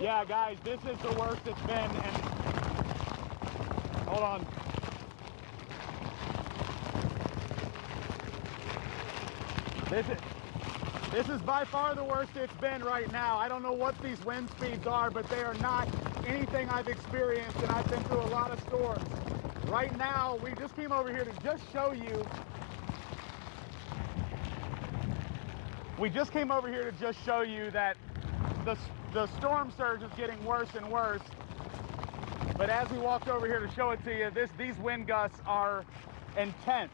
Yeah, guys, this is the worst it's been, and hold on. This is by far the worst it's been right now. I don't know what these wind speeds are, but they are not anything I've experienced, and I've been through a lot of storms. Right now, we just came over here to just show you. We just came over here to just show you that the storm surge is getting worse and worse. But as we walked over here to show it to you, these wind gusts are intense.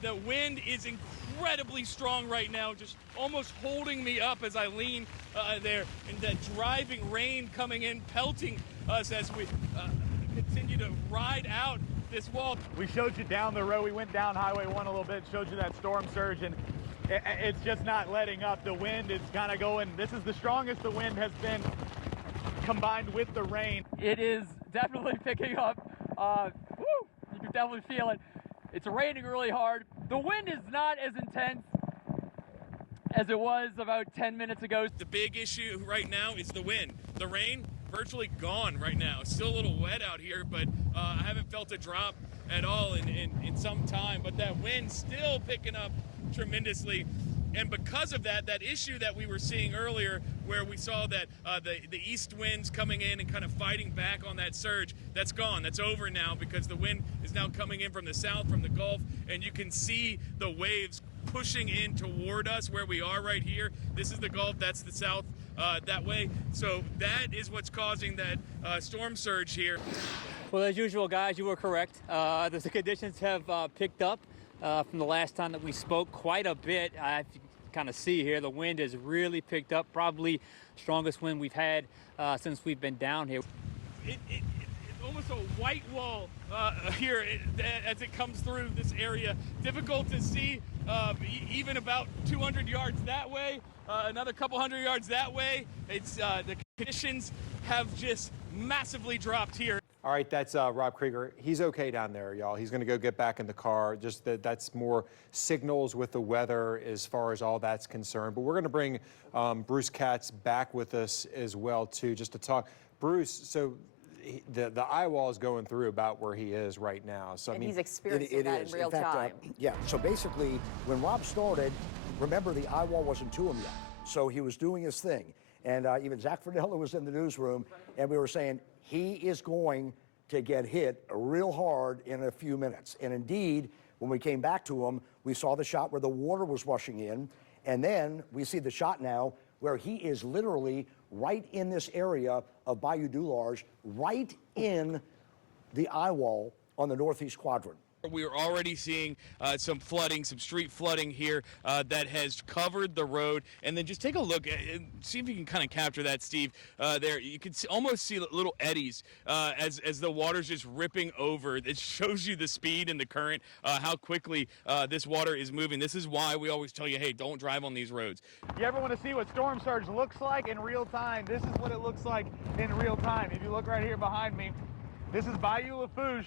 The wind is incredibly strong right now, just almost holding me up as I lean there. And that driving rain coming in, pelting us as we continue to ride out this wall. We showed you down the road. We went down Highway 1 a little bit, showed you that storm surge, and it's just not letting up. The wind is kind of going. This is the strongest the wind has been combined with the rain. It is definitely picking up. You can definitely feel it. It's raining really hard. The wind is not as intense as it was about 10 minutes ago. The big issue right now is the wind. The rain, virtually gone right now. It's still a little wet out here, but I haven't felt a drop at all in some time. But that wind still picking up tremendously. And because of that issue that we were seeing earlier, where we saw that the east winds coming in and kind of fighting back on that surge, that's gone. That's over now because the wind is now coming in from the south, from the Gulf, and you can see the waves pushing in toward us where we are right here. This is the Gulf, that's the south that way. So that is what's causing that storm surge here. Well, as usual, guys, you were correct. The conditions have picked up from the last time that we spoke quite a bit. I kind of see here the wind has really picked up, probably strongest wind we've had since we've been down here. It's almost a white wall here as it comes through this area. Difficult to see even about 200 yards that way, another couple hundred yards that way. It's the conditions have just massively dropped here. All right, that's Rob Krieger. He's okay down there, y'all. He's going to go get back in the car. Just that's more signals with the weather as far as all that's concerned. But we're going to bring Bruce Katz back with us as well, too, just to talk. Bruce, so the eye wall is going through about where he is right now. So, and I mean, he's experiencing that in real time. Yeah, so basically, when Rob started, remember the eye wall wasn't to him yet. So he was doing his thing. And even Zach Fernella was in the newsroom, and we were saying, he is going to get hit real hard in a few minutes. And indeed, when we came back to him, we saw the shot where the water was rushing in. And then we see the shot now where he is literally right in this area of Bayou du Large, right in the eye wall on the northeast quadrant. We are already seeing some flooding, some street flooding here that has covered the road. And then just take a look and see if you can kind of capture that, Steve. There, you can almost see little eddies as the water's just ripping over. It shows you the speed and the current, how quickly this water is moving. This is why we always tell you, hey, don't drive on these roads. You ever want to see what storm surge looks like in real time? This is what it looks like in real time. If you look right here behind me, this is Bayou Lafourche,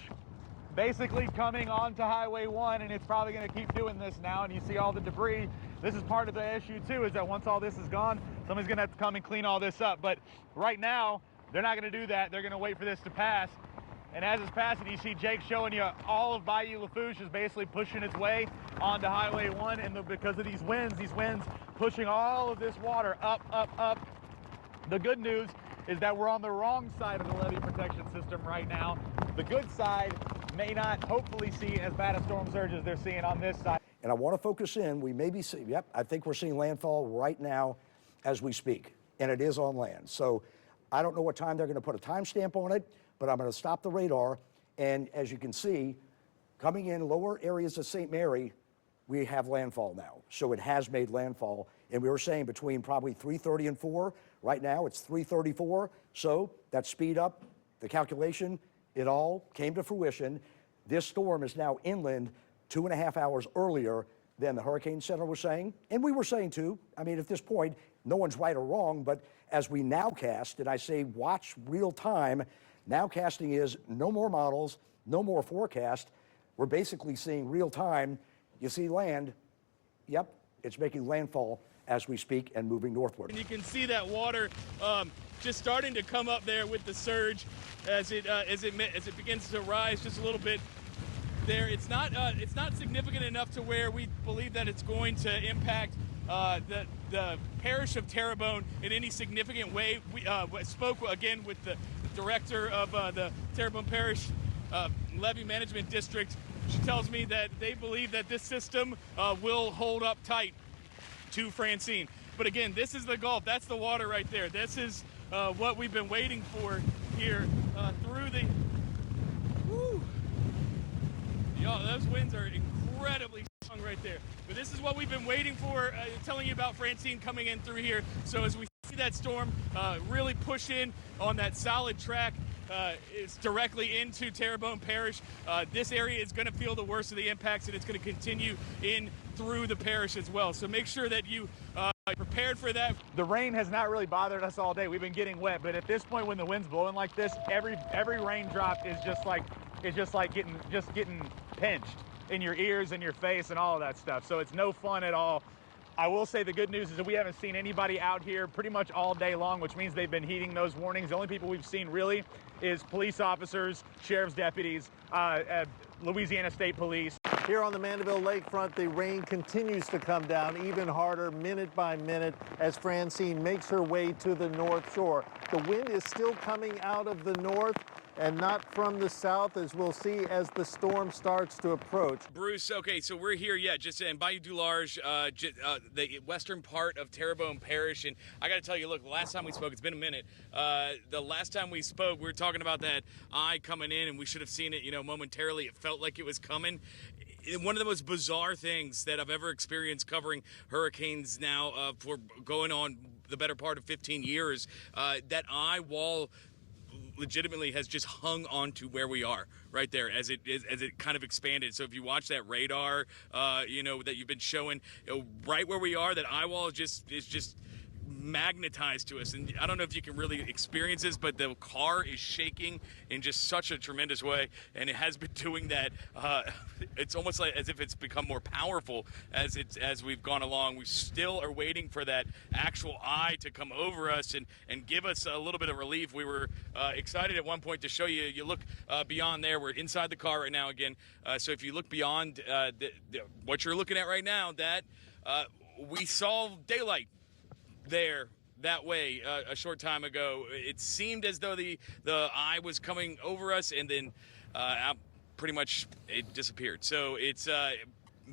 basically coming onto Highway 1, and it's probably going to keep doing this now, and you see all the debris. This is part of the issue too, is that once all this is gone, somebody's going to have to come and clean all this up. But right now, they're not going to do that. They're going to wait for this to pass. And as it's passing, you see Jake showing you all of Bayou Lafourche is basically pushing its way onto Highway 1, and because of these winds pushing all of this water up, up, up. The good news is that we're on the wrong side of the levee protection system right now. The good side may not hopefully see as bad a storm surge as they're seeing on this side. And I want to focus in. We may be seeing, yep, I think we're seeing landfall right now as we speak, and it is on land. So I don't know what time they're going to put a timestamp on it, but I'm going to stop the radar. And as you can see, coming in lower areas of St. Mary, we have landfall now. So it has made landfall. And we were saying between probably 3:30 and 4. Right now it's 3:34. So that speed up, the calculation, it all came to fruition. This storm is now inland 2.5 hours earlier than the Hurricane Center was saying. And we were saying too, I mean, at this point, no one's right or wrong, but as we nowcast, and I say watch real time, nowcasting is no more models, no more forecast. We're basically seeing real time. You see land, yep, it's making landfall as we speak and moving northward. And you can see that water just starting to come up there with the surge as it begins to rise just a little bit. There, it's not significant enough to where we believe that it's going to impact the parish of Terrebonne in any significant way. We spoke again with the director of the Terrebonne Parish Levee Management District. She tells me that they believe that this system will hold up tight to Francine. But again, this is the Gulf. That's the water right there. This is what we've been waiting for here through the. Woo! Y'all, those winds are incredibly strong right there. But this is what we've been waiting for, telling you about Francine coming in through here. So as we see that storm really push in on that solid track, it's directly into Terrebonne Parish. This area is going to feel the worst of the impacts, and it's going to continue in through the parish as well. So make sure that you are prepared for that. The rain has not really bothered us all day. We've been getting wet, but at this point, when the wind's blowing like this, every raindrop is just like getting pinched in your ears and your face and all of that stuff. So it's no fun at all. I will say the good news is that we haven't seen anybody out here pretty much all day long, which means they've been heeding those warnings. The only people we've seen really is police officers, sheriff's deputies, Louisiana State Police. Here on the Mandeville Lakefront, the rain continues to come down even harder minute by minute as Francine makes her way to the north shore. The wind is still coming out of the north and not from the south, as we'll see as the storm starts to approach. Bruce, okay, so we're here, just in Bayou du Large, the western part of Terrebonne Parish, and I got to tell you, look, the last time we spoke, it's been a minute. The last time we spoke, we were talking about that eye coming in, and we should have seen it, momentarily. It felt like it was coming. One of the most bizarre things that I've ever experienced covering hurricanes now for going on the better part of 15 years, that eye wall legitimately has just hung on to where we are right there as it kind of expanded. So if you watch that radar, that you've been showing, right where we are, that eye wall is just magnetized to us. And I don't know if you can really experience this, but the car is shaking in just such a tremendous way, and it has been doing that. It's almost like as if it's become more powerful as we've gone along. We still are waiting for that actual eye to come over us and give us a little bit of relief. We were excited at one point to show you. You look beyond there. We're inside the car right now again. So if you look beyond what you're looking at right now, that we saw daylight there that way a short time ago. It seemed as though the eye was coming over us, and then pretty much it disappeared. So it's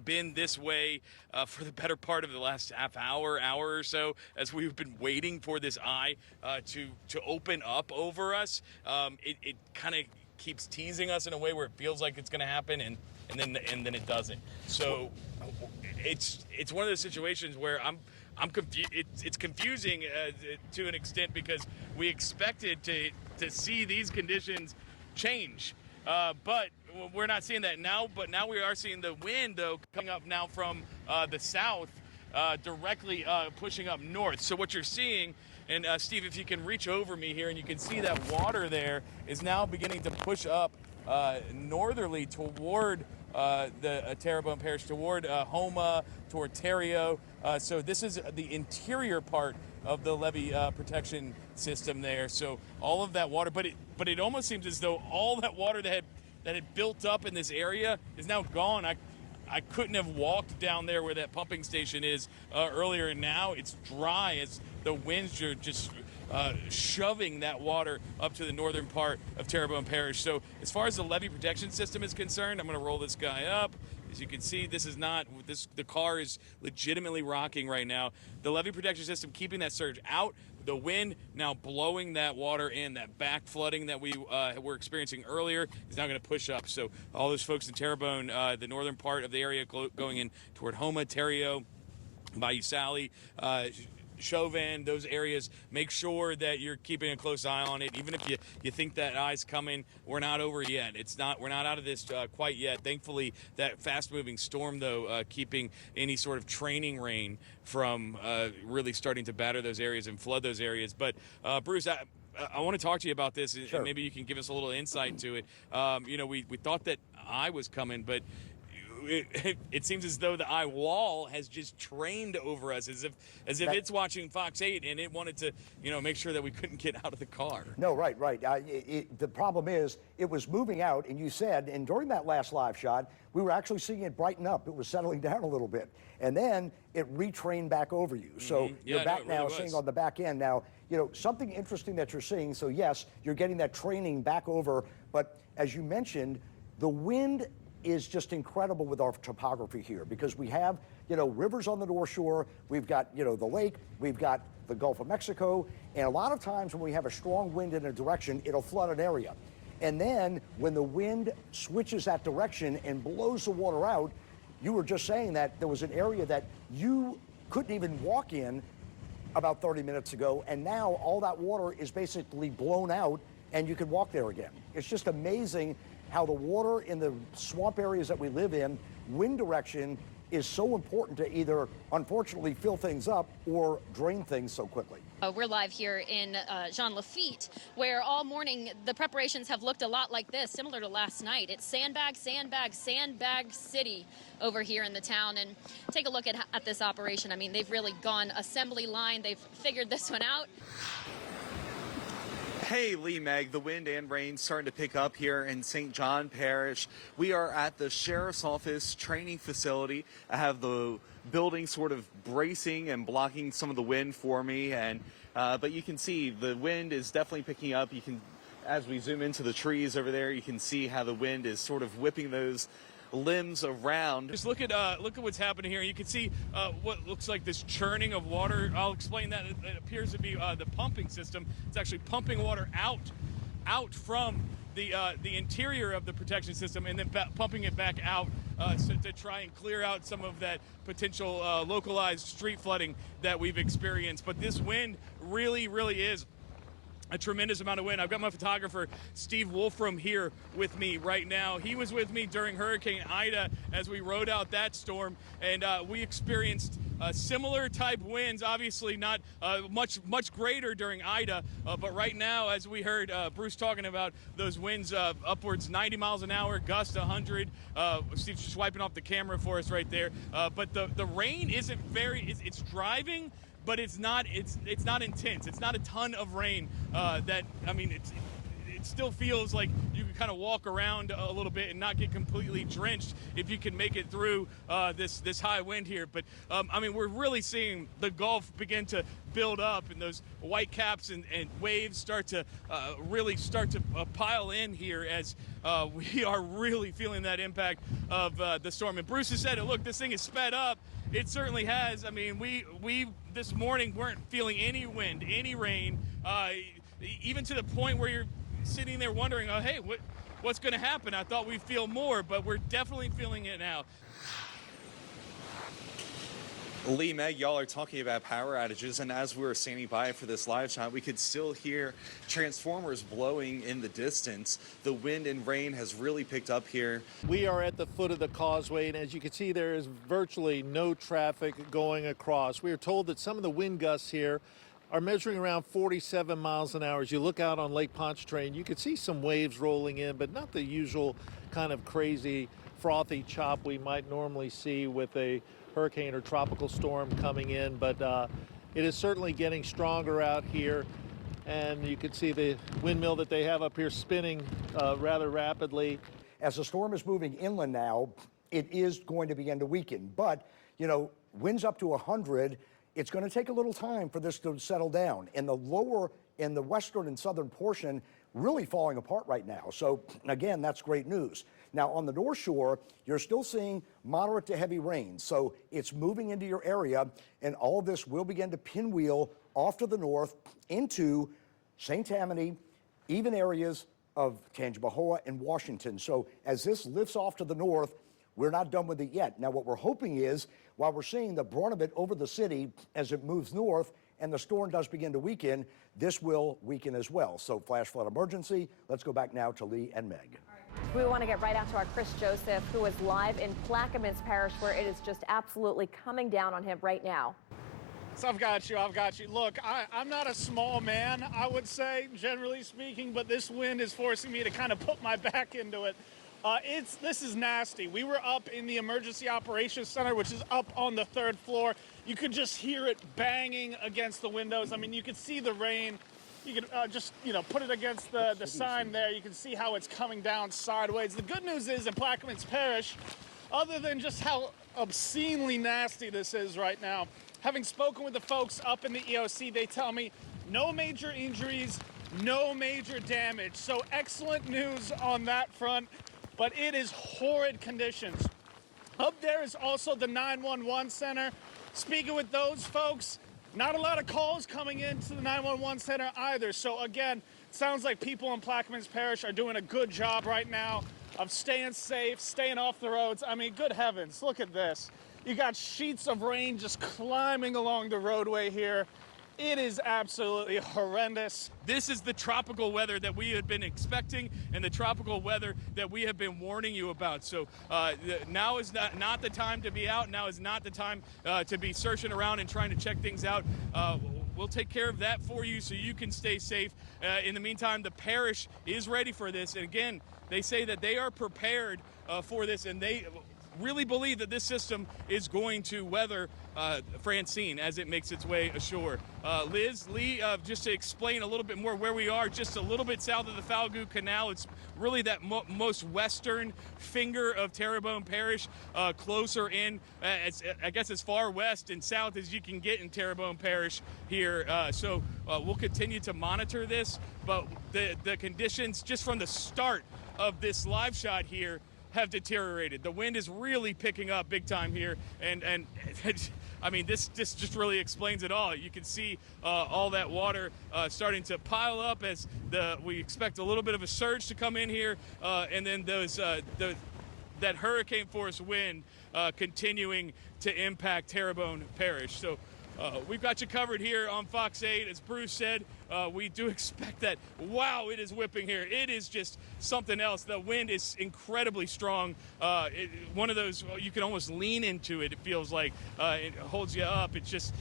been this way for the better part of the last half hour or so, as we've been waiting for this eye to open up over us. It kind of keeps teasing us in a way where it feels like it's going to happen, and then it doesn't. So it's one of those situations where I'm confused. It's confusing to an extent, because we expected to see these conditions change, but we're not seeing that now. But now we are seeing the wind, though, coming up now from the south, directly pushing up north. So what you're seeing, and Steve, if you can reach over me here, and you can see that water there is now beginning to push up northerly toward the Terrebonne Parish, toward Houma, toward Terrio. So this is the interior part of the levee protection system there. So all of that water, but it almost seems as though all that water that had built up in this area is now gone. I couldn't have walked down there where that pumping station is earlier, and now it's dry as the winds are just shoving that water up to the northern part of Terrebonne Parish. So as far as the levee protection system is concerned, I'm going to roll this guy up. As you can see, the car is legitimately rocking right now. The levee protection system keeping that surge out. The wind now blowing that water in. That back flooding that we were experiencing earlier is now going to push up. So all those folks in Terrebonne, the northern part of the area going in toward Houma, Terrio, Bayou Sally, Chauvin, those areas, make sure that you're keeping a close eye on it. Even if you think that eye's coming, we're not over yet. We're not out of this quite yet. Thankfully, that fast-moving storm, though, keeping any sort of training rain from really starting to batter those areas and flood those areas. But Bruce, I want to talk to you about this, Sure. And maybe you can give us a little insight to it. We thought that eye was coming, but it seems as though the eye wall has just trained over us, as if it's watching Fox 8 and it wanted to, make sure that we couldn't get out of the car. No, right. The problem is it was moving out, and you said, and during that last live shot, we were actually seeing it brighten up. It was settling down a little bit, and then it retrained back over you. So you're back now, seeing on the back end now. Something interesting that you're seeing. So yes, you're getting that training back over, but as you mentioned, the wind is just incredible with our topography here, because we have, rivers on the North Shore, we've got, the lake, we've got the Gulf of Mexico, and a lot of times when we have a strong wind in a direction, it'll flood an area. And then when the wind switches that direction and blows the water out, you were just saying that there was an area that you couldn't even walk in about 30 minutes ago, and now all that water is basically blown out and you can walk there again. It's just amazing how the water in the swamp areas that we live in, wind direction is so important to either, unfortunately, fill things up or drain things so quickly. We're live here in Jean Lafitte, where all morning the preparations have looked a lot like this, similar to last night. It's sandbag, sandbag, sandbag city over here in the town. And take a look at this operation. I mean, they've really gone assembly line. They've figured this one out. Hey, Lee, Meg, the wind and rain starting to pick up here in St. John Parish. We are at the Sheriff's Office training facility. I have the building sort of bracing and blocking some of the wind for me, and but you can see the wind is definitely picking up. You can, as we zoom into the trees over there, you can see how the wind is sort of whipping those limbs around. Just look at what's happening here. You can see what looks like this churning of water. I'll explain that. It appears to be the pumping system. It's actually pumping water out from the interior of the protection system and then pumping it back out to try and clear out some of that potential localized street flooding that we've experienced. But this wind really is a tremendous amount of wind. I've got my photographer, Steve Wolfram, here with me right now. He was with me during Hurricane Ida as we rode out that storm, and we experienced similar type winds, obviously not much greater during Ida, but right now, as we heard Bruce talking about, those winds upwards 90 miles an hour, gust 100. Steve's just wiping off the camera for us right there. But the rain isn't it's driving, but it's not intense. It's not a ton of rain it still feels like you can kind of walk around a little bit and not get completely drenched if you can make it through this high wind here. But we're really seeing the Gulf begin to build up, and those white caps and waves start to pile in here as we are really feeling that impact of the storm. And Bruce has said it. Look, this thing is sped up. It certainly has. I mean, we this morning weren't feeling any wind, any rain, even to the point where you're sitting there wondering, oh, hey, what's going to happen? I thought we'd feel more, but we're definitely feeling it now. Lee, Meg, y'all are talking about power outages, and as we were standing by for this live shot, we could still hear transformers blowing in the distance. The wind and rain has really picked up here. We are at the foot of the causeway, and as you can see, there is virtually no traffic going across. We are told that some of the wind gusts here are measuring around 47 miles an hour. As you look out on Lake Pontchartrain, you can see some waves rolling in, but not the usual kind of crazy, frothy chop we might normally see with a hurricane or tropical storm coming in. But it is certainly getting stronger out here, and you can see the windmill that they have up here spinning rather rapidly. As the storm is moving inland now, it is going to begin to weaken. But, winds up to 100, it's going to take a little time for this to settle down. In the western and southern portion, really falling apart right now. So again, that's great news. Now on the North Shore, you're still seeing moderate to heavy rain. So it's moving into your area, and all of this will begin to pinwheel off to the north into St. Tammany, even areas of Tangipahoa and Washington. So as this lifts off to the north, we're not done with it yet. Now, what we're hoping is, while we're seeing the brunt of it over the city as it moves north and the storm does begin to weaken, this will weaken as well. So flash flood emergency. Let's go back now to Lee and Meg. We want to get right out to our Chris Joseph, who is live in Plaquemines Parish, where it is just absolutely coming down on him right now. So I've got you. Look, I'm not a small man, I would say, generally speaking, but this wind is forcing me to kind of put my back into it. This is nasty. We were up in the emergency operations center, which is up on the 3rd floor. You could just hear it banging against the windows. I mean, you could see the rain. You could just, put it against the sign there. You can see how it's coming down sideways. The good news is in Plaquemines Parish, other than just how obscenely nasty this is right now, having spoken with the folks up in the EOC, they tell me no major injuries, no major damage. So excellent news on that front. But it is horrid conditions. Up there is also the 911 center. Speaking with those folks, not a lot of calls coming into the 911 center either. So again, it sounds like people in Plaquemines Parish are doing a good job right now of staying safe, staying off the roads. I mean, good heavens, look at this. You got sheets of rain just climbing along the roadway here. It is absolutely horrendous. This is the tropical weather that we had been expecting and the tropical weather that we have been warning you about. So now is not the time to be out. Now is not the time to be searching around and trying to check things out. We'll take care of that for you so you can stay safe. In the meantime, the parish is ready for this. And again, they say that they are prepared for this, and they really believe that this system is going to weather Francine as it makes its way ashore. Liz, Lee, just to explain a little bit more where we are, just a little bit south of the Falgoux Canal. It's really that most western finger of Terrebonne Parish, closer in, I guess as far west and south as you can get in Terrebonne Parish here. So we'll continue to monitor this, but the conditions just from the start of this live shot here have deteriorated. The wind is really picking up big time here, and I mean, this just really explains it all. You can see all that water starting to pile up as we expect a little bit of a surge to come in here, and then that hurricane force wind continuing to impact Terrebonne Parish. So we've got you covered here on Fox 8. As Bruce said, we do expect that. Wow, it is whipping here. It is just something else. The wind is incredibly strong. One of those, you can almost lean into it, it feels like. It holds you up. It's just,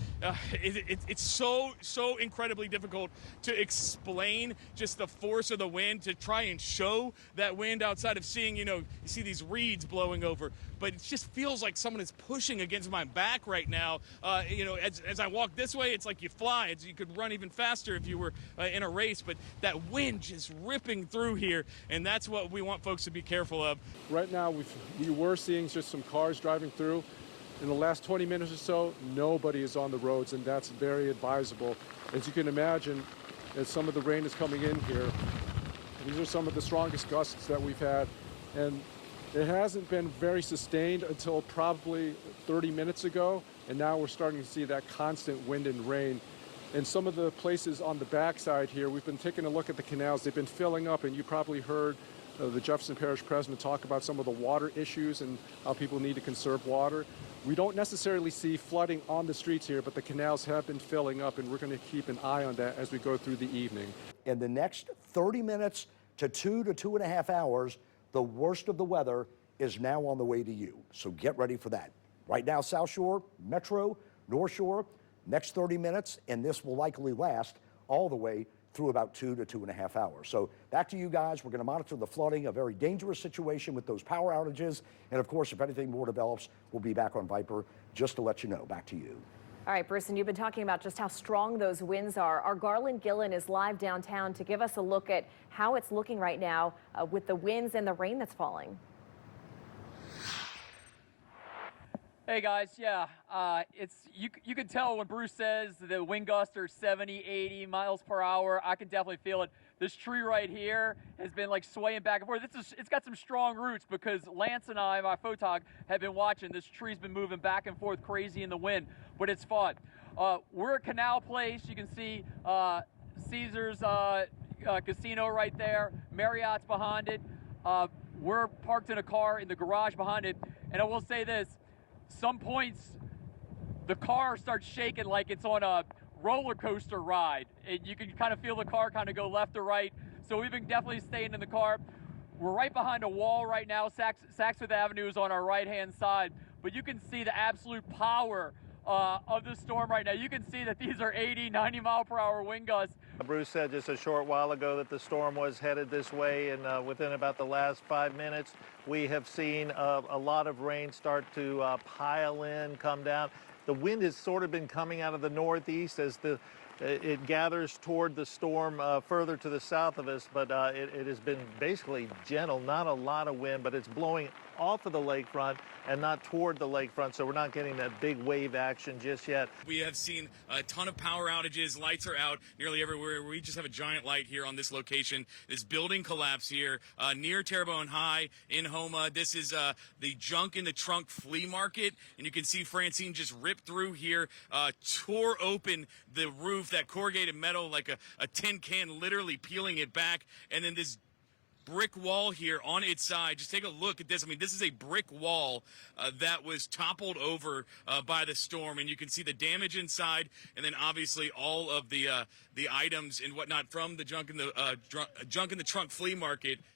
it's so incredibly difficult to explain just the force of the wind, to try and show that wind outside of seeing, you see these reeds blowing over. But it just feels like someone is pushing against my back right now. As I walk this way, it's like you fly. You could run even faster if you were in a race, but that wind just ripping through here, and that's what we want folks to be careful of. Right now, we were seeing just some cars driving through. In the last 20 minutes or so, nobody is on the roads, and that's very advisable. As you can imagine, as some of the rain is coming in here, these are some of the strongest gusts that we've had, and it hasn't been very sustained until probably 30 minutes ago, and now we're starting to see that constant wind and rain. In some of the places on the backside here, we've been taking a look at the canals. They've been filling up, and you probably heard the Jefferson Parish president talk about some of the water issues and how people need to conserve water. We don't necessarily see flooding on the streets here, but the canals have been filling up, and we're going to keep an eye on that as we go through the evening. In the next 30 minutes to 2 to 2.5 hours, the worst of the weather is now on the way to you. So get ready for that. Right now, South Shore, Metro, North Shore, next 30 minutes, and this will likely last all the way through about 2 to 2.5 hours. So back to you guys. We're going to monitor the flooding, a very dangerous situation with those power outages. And of course, if anything more develops, we'll be back on Viper just to let you know. Back to you. All right, Bruce, and you've been talking about just how strong those winds are. Our Garland Gillen is live downtown to give us a look at how it's looking right now with the winds and the rain that's falling. Hey guys, yeah, it's you can tell when Bruce says the wind gusts are 70, 80 miles per hour. I can definitely feel it. This tree right here has been like swaying back and forth. It's got some strong roots because Lance and I, my photog, have been watching. This tree's been moving back and forth crazy in the wind, but it's fun. We're at Canal Place. You can see Caesar's casino right there. Marriott's behind it. We're parked in a car in the garage behind it, and I will say this. Some points, the car starts shaking like it's on a roller coaster ride, and you can kind of feel the car kind of go left or right. So we've been definitely staying in the car. We're right behind a wall right now. Saks Fifth Avenue is on our right-hand side, but you can see the absolute power of the storm right now. You can see that these are 80, 90 mile per hour wind gusts. Bruce said just a short while ago that the storm was headed this way, and within about the last 5 minutes, we have seen a lot of rain start to pile in, come down. The wind has sort of been coming out of the northeast as it gathers toward the storm further to the south of us, but it has been basically gentle, not a lot of wind, but it's blowing off of the lakefront and not toward the lakefront, so we're not getting that big wave action just yet. We have seen a ton of power outages. Lights are out nearly everywhere. We just have a giant light here on this location. This building collapse here near Terrebonne High in Houma. This is the junk in the trunk flea market, and you can see Francine just ripped through here, tore open the roof, that corrugated metal like a tin can, literally peeling it back, and then this brick wall here on its side. Just take a look at this. I mean, this is a brick wall that was toppled over by the storm, and you can see the damage inside, and then obviously all of the items and whatnot from the junk in the trunk flea market